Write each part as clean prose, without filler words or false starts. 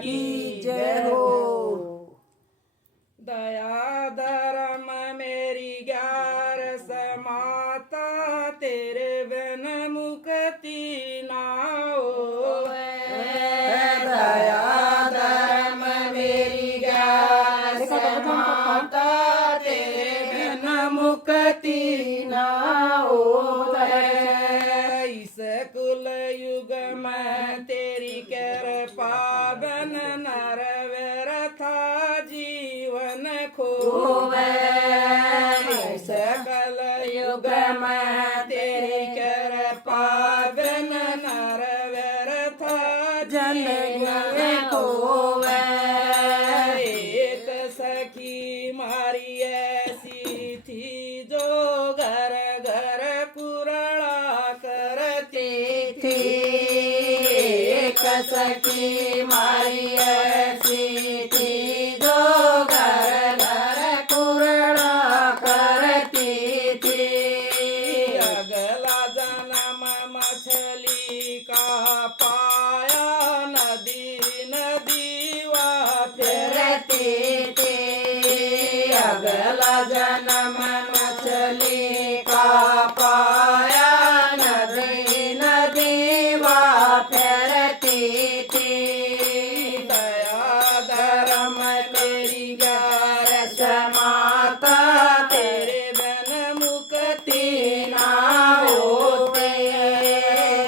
की जय हो। दया धर्म मेरी 11 माता, तेरे बिन मुक्ति ना होवे। दया धर्म मेरी 11 माता, तेरे बिन मुक्ति ना होवे। इस कुल युग में तेरी कृपा बिन नर व्यर्था जीवन खोवे। सकल युग में तेरी कृपा बिन नर व्यर्था जीवन खोवे। एक सखी मारी ऐसी थी जो घर घर कुरड़ा करती थी। एक सखी मारी ऐसी थी जो घर घर कुरड़ा करती थी। अगला जन्म मछली का पाया, नदी नदी वा फिरती थी। अगला जन्म मछली का पाया, नदी नदी वा फिरती थी। दया धर्म तेरी 11 माता, तेरे बिन मुक्ति ना होते।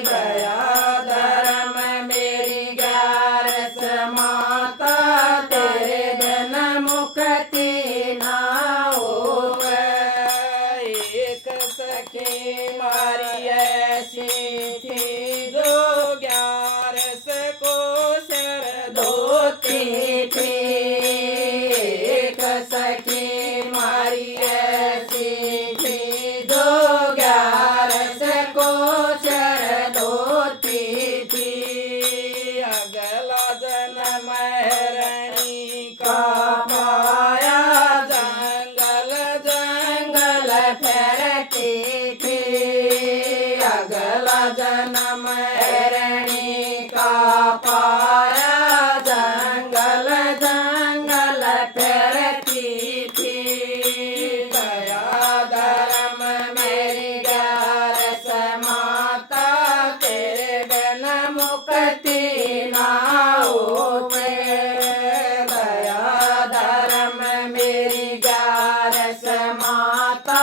दया धर्म मेरी 11 माता, तेरे बिन मुक्ति ना होवे। एक सखी मारी ऐसी थी जो 11 को सर धोती थी। एक सखी मारी ऐसी थी जो 11 को सर धोती थी। अगला जन्म रणी का पाया, जंगल जंगल फिरती थी। अगला जन्म हिरणी का पाया, जंगल जंगल फिरती थी। दया धर्म मेरी 11 माता, तेरे बिन मुक्ति ना होवे। दया धर्म मेरी 11 माता,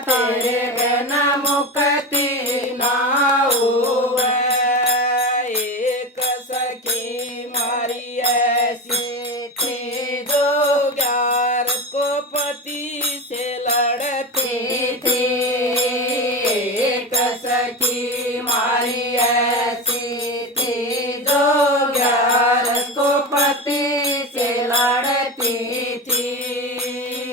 तेरे बिन मुक्ति ना होवे। एक सखी मारी ऐसी थी जो 11 को पति से लड़ती थी। एक सखी मारी ऐसी थी जो 11 को पति से लड़ती थी।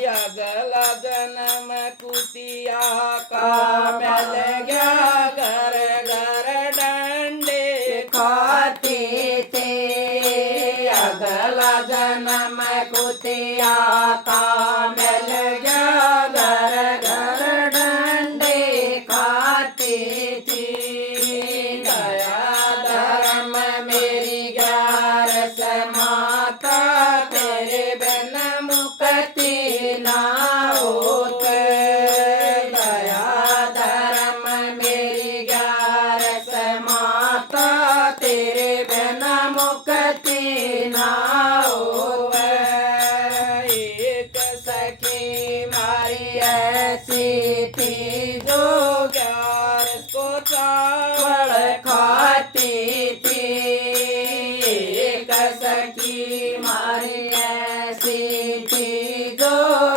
अगला जन्म कुतिया का मिल गया, घर घर डंडे खाती थी। अगला जन्म कुतिया का मिल गया, घर घर डंडे खाती थी। दया धर्म मेरी 11 माता, तेरे बिन मुक्ति ना होते। दया धर्म मेरी 11 माता, तेरे बिन मुक्ति ना होवे। एक सखी मारी ऐसी थी जो 11 को चावल खाती थी। एक सखी मारी ऐसी थी जो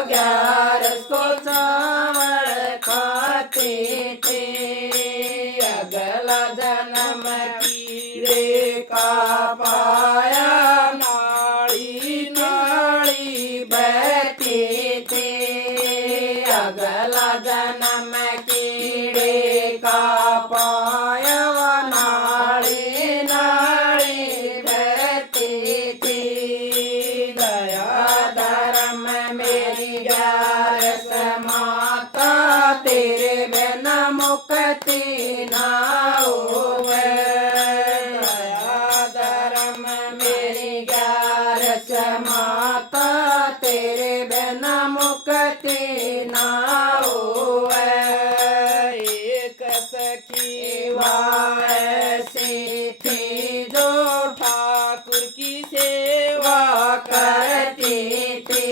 11 को चावल खाती थी। अगला जन्म कीड़े का पाया, नाड़ी नाड़ी बहती थी। अगला जन्म कीड़े का पाया, नाड़ी नाड़ी बहती थी। माता तेरे बिना मुक्ति ना होवे एक सखी ऐसी थी जो ठाकुर की सेवा करती थी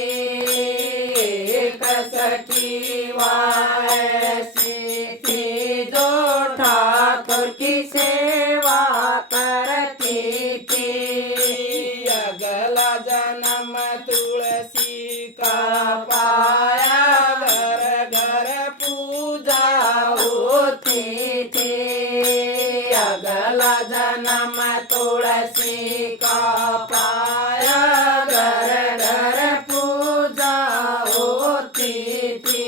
एक सखी ऐसी थी जो ठाकुर की सेवा करती थी अगला जन्म तुलसी का पाया घर घर पूजा होती थी अगला जन्म तुलसी का पाया घर घर पूजा होती थी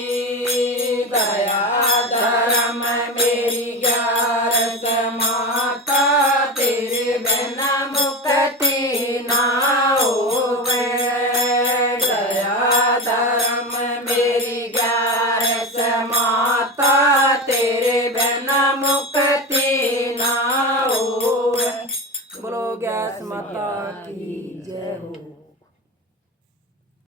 दया धर्म मेरी 11 माता तेरे बिना मुक्ति ना होवे दया धर्म मेरी 11 माता तेरे बिना मुक्ति ना होवे बोलो 11 माता की जय हो।